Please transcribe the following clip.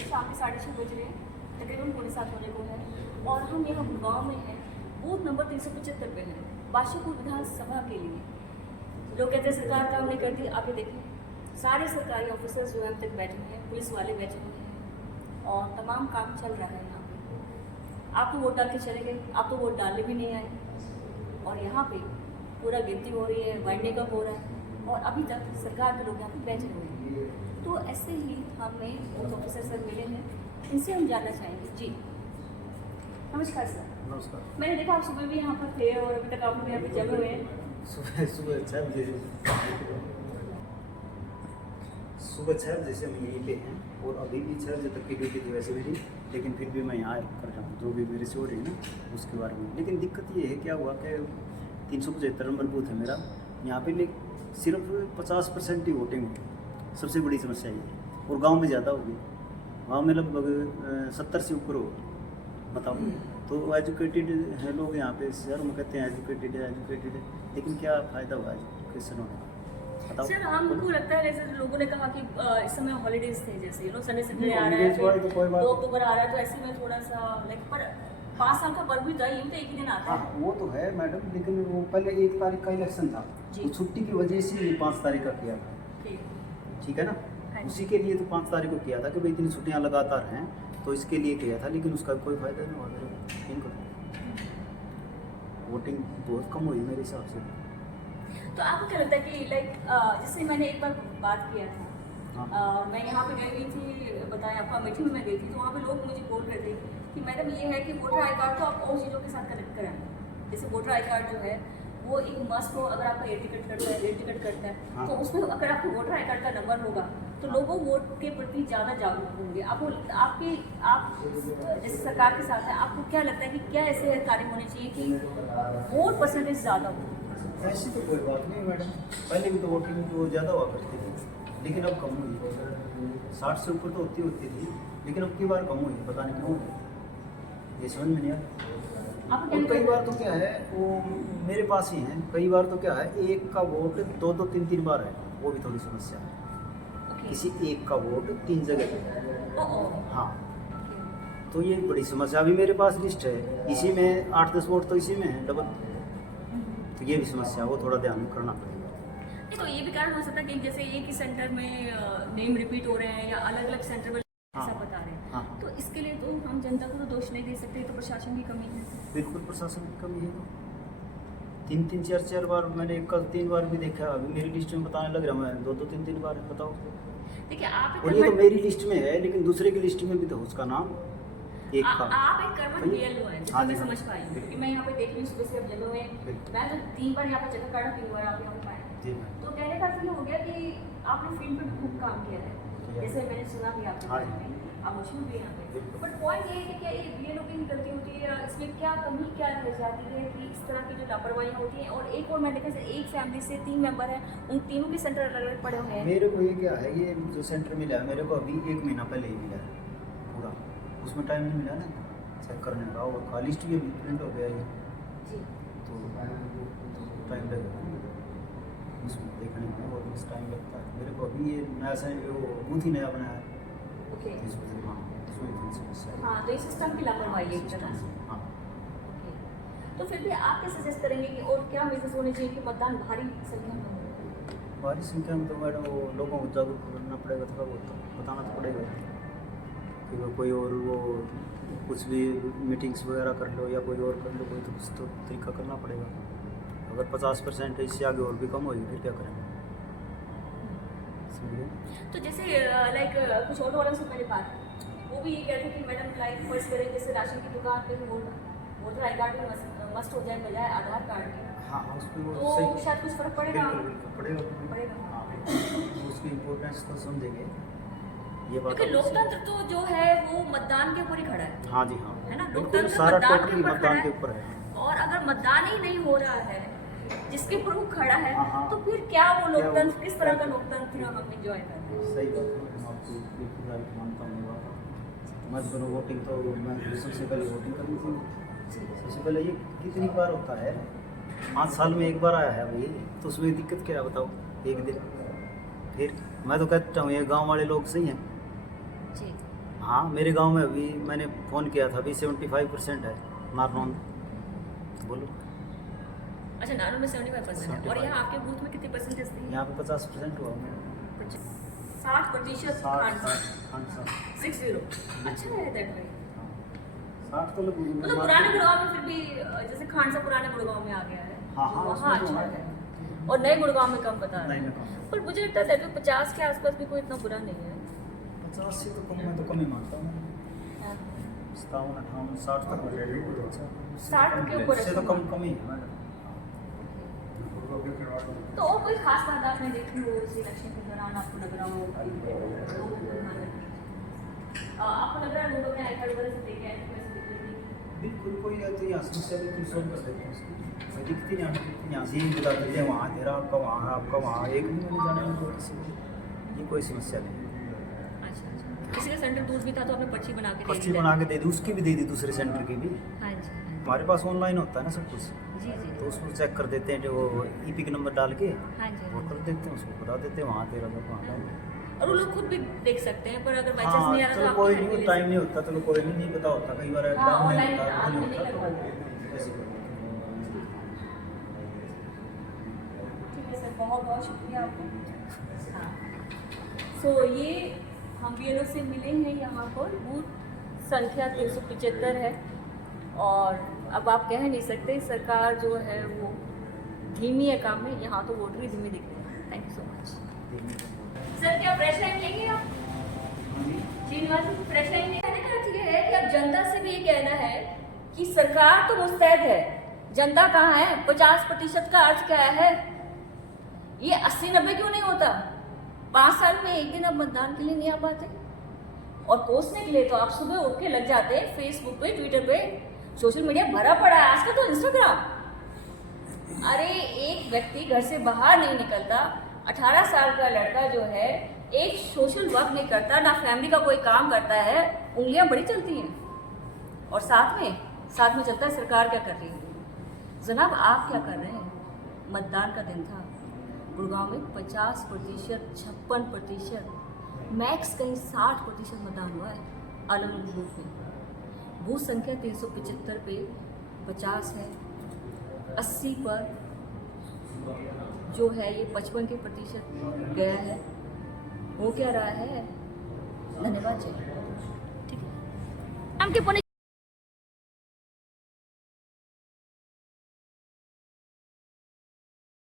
शाम के 6:30 बज रहे हैं, तकरीबन 6:45 होने को है और हम यहाँ गुड़गांव में हैं, बूथ नंबर 375 पे हैं, बादशाहपुर विधानसभा के लिए। लोग कहते हैं सरकार काम नहीं करती, आगे देखें सारे सरकारी ऑफिसर्स जो है अब तक बैठे हैं, पुलिस वाले बैठे हुए हैं और तमाम काम चल रहा है यहाँ पे। आप तो वोट डाल के चले गए, आप तो वोट डालने भी नहीं आए और यहाँ पे पूरा गिनती हो रही है, वाइंडिंग अप हो रहा है और अभी तक सरकार के लोग यहाँ पे बैठे हुए हैं। तो ऐसे ही हमें बूथ ऑफिसर सर मिले हैं, इनसे हम जानना चाहेंगे। जी नमस्कार सर। नमस्कार। मैंने देखा आप सुबह भी यहाँ पर थे और अभी तक आप लोग यहाँ पे जमे हुए हैं। सुबह 6 बजे से हम यहीं पे हैं और अभी भी 6 बजे तक की ड्यूटी थी वैसे मेरी, लेकिन फिर भी मैं यहाँ कर रहा हूँ जो भी मेरे से हो रही है ना उसके बारे में। लेकिन दिक्कत ये है, क्या हुआ कि 375 नंबर बूथ है मेरा, यहाँ पे सिर्फ 50% ही वोटिंग होगी। सबसे बड़ी समस्या ये है और गांव में ज़्यादा होगी, गांव में लगभग 70 से ऊपर होगी। बताओ, तो एजुकेटेड हैं लोग यहाँ पे, शहर में कहते हैं एजुकेटेड है, लेकिन क्या फ़ायदा हुआ एजुकेशन होने का? बताओ सर हमको लगता है जैसे लोगों ने कहा कि इस समय हॉलीडेज थे, जैसे संडे सैटरडे आ रहा है, तो कोई बात 2 अक्टूबर आ रहा है, तो ऐसे में थोड़ा सा लाइक पर 5 साल का वर्ग भी था, यूँ तो एक ही दिन आता हाँ है। वो तो है मैडम, लेकिन वो पहले 1 तारीख का इलेक्शन था, तो छुट्टी की वजह से ये 5 तारीख का किया था। ठीक है ना, उसी के लिए तो 5 तारीख को किया था कि भाई इतनी छुट्टियाँ लगातार हैं, तो इसके लिए किया था, लेकिन उसका कोई फायदा नहीं हुआ मेरे को। इनको वोटिंग बहुत कम हुई मेरे हिसाब से। तो आपको क्या लगता है कि लाइक जैसे मैंने एक बार बात किया था, मैं यहाँ पे गई हुई थी, बताया आपका अमेठी में मैं गई थी, तो वहाँ पे लोग मुझे बोल रहे थे कि मैडम ये है कि वोटर आई कार्ड तो आप और चीज़ों के साथ कनेक्ट कराएं। जैसे वोटर आई कार्ड जो है वो एक मस्ट हो, अगर आपका एयर टिकट करता है, रेल टिकट करता है, तो उसमें अगर आपको वोटर आई कार्ड का नंबर होगा तो लोगों वोट के प्रति ज़्यादा जागरूक होंगे। आप जैसे सरकार के साथ है, आपको क्या लगता है कि क्या ऐसे कार्य होने चाहिए कि वोट परसेंटेज ज़्यादा हो? ऐसी तो कोई बात नहीं मैडम, पहले भी तो वोटिंग तो ज़्यादा हुआ करती थी, लेकिन अब कम हुई। 60 से ऊपर तो होती थी, लेकिन अब की बार कम हुई, पता नहीं क्यों, ये समझ में नहीं आया। और कई बार तो क्या है, वो मेरे पास ही हैं, कई बार तो क्या है एक का वोट 2-2 3-3 बार है, वो भी थोड़ी समस्या है। किसी एक का वोट 3 जगह पे, हाँ, तो ये बड़ी समस्या। अभी मेरे पास लिस्ट है, इसी में 8-10 वोट तो इसी में है डबल, तो ये भी समस्या, वो थोड़ा ध्यान करना पड़ेगा। नहीं तो ये भी कारण हो सकता है कि जैसे एक ही सेंटर में नेम रिपीट हो रहे हैं या अलग अलग सेंटर में ऐसा बता रहे हैं, तो इसके लिए तो हम जनता को तो दोष नहीं दे सकते, तो प्रशासन की कमी है। बिल्कुल प्रशासन की कमी है। 3-3 4-4 बार मैंने 3 बार भी देखा, अभी मेरी लिस्ट में बताने लग रहा मैं 2-2 3-3 बार है, बताओ। देखिए आप और ये तो मेरी लिस्ट में है, लेकिन दूसरे की लिस्ट में भी तो उसका नाम एक का। आप एक कर्मठ बीएलओ हैं, जितना मैं समझ पाई हूँ, क्योंकि मैं यहाँ पे देख रही हूँ सुबह से अब जगह में, मैं तो 3 बार यहाँ पर चक्कर काटा, 3 बार आप यहाँ पे पाए। तो कहने का ये हो गया कि आपने फील्ड पे खूब काम किया है, जैसे मैंने सुना भी आपके बारे में, आप मशहूर भी यहाँ पे। बट पॉइंट ये है कि क्या ये बीएलओ की गलती होती है या इसमें क्या कमी क्या रह जाती है कि इस तरह की जो लापरवाहियाँ होती हैं? और एक और मैं देखा एक फैमिली से 3 मेंबर हैं, उन तीनों के सेंटर अलग अलग पड़े हुए हैं। मेरे को ये क्या है, ये जो सेंटर मिला है मेरे को अभी 1 महीना पहले ही मिला है पूरा, उसमें टाइम नहीं मिला ना चेक करने का, और लिस्ट भी प्रिंट हो गया ये, तो टाइम लगेगा उसमें देखने में, और उस टाइम लगता है मेरे को। अभी ये नया से वो बूथ ही नया बनाया है, इस वजह से हाँ, तो ये सिस्टम की लापरवाही है एक तरह से। हाँ। तो फिर भी आप क्या सजेस्ट करेंगे कि और क्या मेजर्स होने चाहिए कि मतदान भारी संख्या में हो? भारी संख्या में तो मैडम वो लोगों को जागरूक करना पड़ेगा, थोड़ा बहुत तो बताना तो पड़ेगा कि वो कोई और वो कुछ भी मीटिंग्स वगैरह कर लो या कोई और कर लो, कोई तो कुछ तो तरीका करना पड़ेगा। अगर 50% इससे आगे और भी कम होगी फिर क्या करेंगे? तो जैसे लाइक कुछ ऑटो वालों से मैंने बात, वो भी ये कहते हैं कि मैडम लाइक फर्स्ट करें, जैसे राशन की दुकान पे वोटर आई कार्ड भी मस्ट हो जाए बजाय आधार कार्ड के। हाँ, उस पर वो तो सही शायद कुछ फर्क पड़ेगा। पड़ेगा। हाँ, उसकी इम्पोर्टेंस तो समझेंगे ये बात, क्योंकि लोकतंत्र तो जो है वो मतदान के ऊपर ही खड़ा है। हाँ जी, हाँ, है ना, बिल्कुल, लोकतंत्र सारा मतदान टोटली मतदान के ऊपर है। और अगर मतदान ही नहीं हो रहा है, जिसके ऊपर वो खड़ा है, हाँ, तो फिर क्या वो लोकतंत्र, किस तरह का लोकतंत्र हम एंजॉय कर रहे हैं? सही बात है, मैं आपकी बिल्कुल राइट मानता हूँ। मत करो वोटिंग, तो मैं सबसे पहले वोटिंग करनी थी। सबसे पहले ये कितनी बार होता है, 5 साल में 1 बार आया है भाई, तो उसमें दिक्कत क्या है बताओ? एक दिन फिर मैं तो कहता हूँ ये गांव वाले लोग सही हैं। हाँ, मेरे गांव में अभी मैंने फ़ोन किया था, अभी 75% है नारनौल। बोलो। अच्छा, नानू में 75% है। और 75। यहाँ आपके बूथ में कितनी परसेंटेज थी? यहाँ पे 50% हुआ। 60% खान 60। अच्छा है दैट वे। 60 तो लोग मतलब पुराने गुड़गांव में फिर भी जैसे खानसा पुराने गुड़गांव में आ गया है, हाँ, हाँ, वहाँ उसमें तो अच्छा है। है। और नए गुड़गांव में कम बता रहे नए में हैं। कम। पर मुझे लगता है दैट वे 50 के आसपास भी कोई इतना बुरा नहीं है। 50 से तो कम, मैं तो कम ही मानता हूँ। 57, 58, 60 तक हो जाएगी। 60 के ऊपर इससे तो कम ही है मैडम। तो और कोई खास बात आपने देखी हो इस इलेक्शन के दौरान आपको लग रहा हो आपको लग रहा है लोगों ने आई कार्ड वगैरह से देखे हैं तो ऐसी दिक्कत नहीं? बिल्कुल, कोई है तो यहाँ समस्या बिल्कुल सॉल्व कर देते हैं उसकी। कोई दिखती नहीं, हमें दिखती यहाँ से ही बता देते हैं, वहाँ तेरा आपका वहाँ, आपका वहाँ, एक भी मैंने जाना नहीं किसी को। ये कोई समस्या नहीं। अच्छा, किसी का सेंटर दूर भी था तो आपने पर्ची बना के दे पर्ची दी? बना के दे दी, उसकी भी दे दी, दूसरे सेंटर की भी। हाँ जी, हमारे पास ऑनलाइन होता है ना सब कुछ, जी जी, तो उसको चेक कर देते हैं, जो वो ईपिक नंबर डाल के हाँ जी, वो कर देते हैं, उसको बता देते हैं वहाँ तेरा घर वहाँ डाल। और वो लोग खुद भी देख सकते हैं, पर अगर बाई चांस हाँ, नहीं आ रहा तो चलो आप कोई घर पे नहीं, ले टाइम सकते नहीं होता, चलो कोई नहीं पता होता, कई बार हाँ, टाइम नहीं ऑनलाइन होता, आप वो नहीं नहीं कर होता, पाते। तो ऐसी कोई बात नहीं। ठीक है सर, बहुत बहुत शुक्रिया आपका। हाँ, सो ये हम BLO से मिले हैं यहाँ पर, बूथ संख्या 375 है। और अब आप कह नहीं सकते सरकार जो है वो धीमी है काम में, यहाँ तो वोटर ही धीमी दिख रहे हैं। Thank you so much sir. क्या फ्रेश लाइन लेंगे आप? श्रीनिवास फ्रेश लाइन लेंगे? कहने का अर्थ ये है कि अब जनता से भी ये कहना है कि सरकार तो मुस्तैद है, जनता कहाँ है? 50% का अर्थ क्या है? ये 80-90 क्यों नहीं होता? 5 साल में एक दिन अब मतदान के लिए नहीं आ पाते, और कोसने के लिए तो आप सुबह उठ के लग जाते हैं फेसबुक पे, ट्विटर पे, सोशल मीडिया भरा पड़ा है आजकल तो, इंस्टाग्राम। अरे एक व्यक्ति घर से बाहर नहीं निकलता, 18 साल का लड़का जो है एक सोशल वर्क नहीं करता, ना फैमिली का कोई काम करता है, उंगलियां बड़ी चलती हैं। और साथ में चलता है सरकार क्या कर रही है। जनाब आप क्या कर रहे हैं? मतदान का दिन था, गुड़गांव में 50%, 56%, मैक्स कहीं 60% मतदान हुआ है अलग अलग बूथ में। बूथ संख्या 375 पे 50 है, 80 पर जो है ये 55% गया है। हो क्या रहा है? धन्यवाद जी। ठीक है।